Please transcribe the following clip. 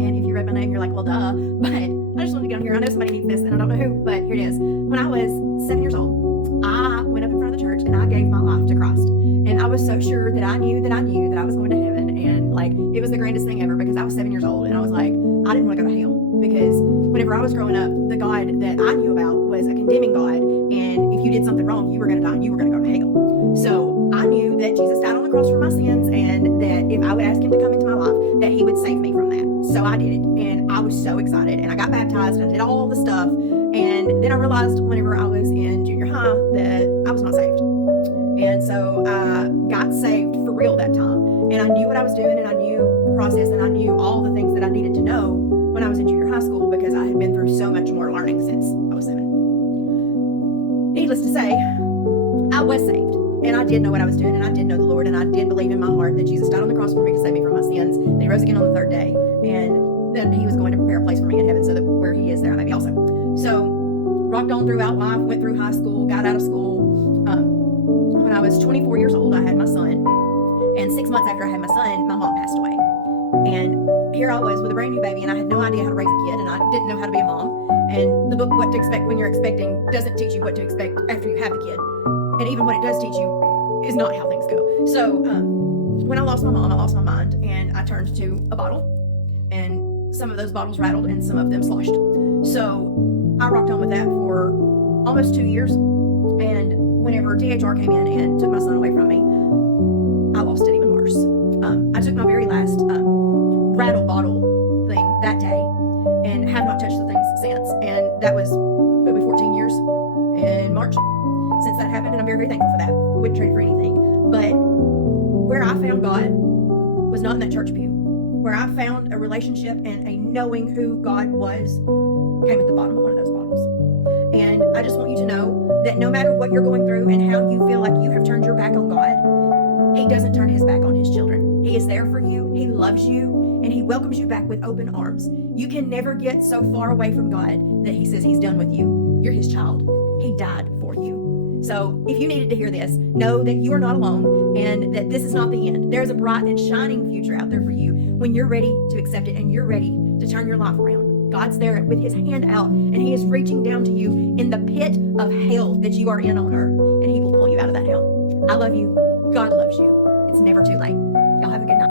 and if you read my name, you're like, well, duh. But I just wanted to get on here. I know somebody needs this, and I don't know who, but here it is. When I was 7 years old, I went up in front of the church, and I gave my life to Christ. And I was so sure that I knew that I was going to heaven, and like it was the grandest thing ever, because I was 7 years old, and I was like, I didn't want to go to hell, because whenever I was growing up, the God that I knew about was a condemning God, and if you did something wrong, you were going to die and you were going to go to hell. So I knew that Jesus died on the cross for my sins, and that if I would ask him to come into my life, that he would save me from that. So I did it, and I was so excited, and I got baptized, and I did all the stuff, and then I realized whenever I was in junior high that I was not saved. And so I got saved for real that time, and I knew what I was doing, and I knew the process, and I knew all the things that I needed to know when I was in junior high school, because I had been through so much more learning since I was 7. Needless to say, I was saved, and I did know what I was doing, and I did know the Lord, and I did believe in my heart that Jesus died on the cross for me to save me from my sins, and he rose again on the third day, and that he was going to prepare a place for me in heaven, so that where he is, there I may be also. So rocked on throughout life, went through high school, got out of school. When I was 24 years old, I had my son, and 6 months after I had my son, my mom passed away. And here I was with a brand new baby, and I had no idea how to raise a kid, and I didn't know how to be a mom. And the book What to Expect When You're Expecting doesn't teach you what to expect after you have the kid. And even what it does teach you is not how things go. So when I lost my mom, I lost my mind, and I turned to a bottle, and some of those bottles rattled and some of them sloshed. So I rocked on with that for almost 2 years, and whenever THR came in and took my son away from me, I lost it even worse. I took my very last rattle bottle thing that day, and have not touched the things since, and that was maybe 14 years in March since that happened, and I'm very, very thankful for that. I wouldn't trade it for anything. But where I found God was not in that church pew. Where I found a relationship and a knowing who God was came at the bottom of one of those bottles. And I just want you to know that no matter what you're going through and how you feel like you have turned your back on God, he doesn't turn his back on his children. He is there for you. He loves you, and he welcomes you back with open arms. You can never get so far away from God that he says he's done with you. You're his child. He died for you. So if you needed to hear this, know that you are not alone, and that this is not the end. There's a bright and shining future out there for you when you're ready to accept it and you're ready to turn your life around. God's there with his hand out, and he is reaching down to you in the pit of hell that you are in on earth, and he will pull you out of that hell. I love you. God loves you. It's never too late. Y'all have a good night.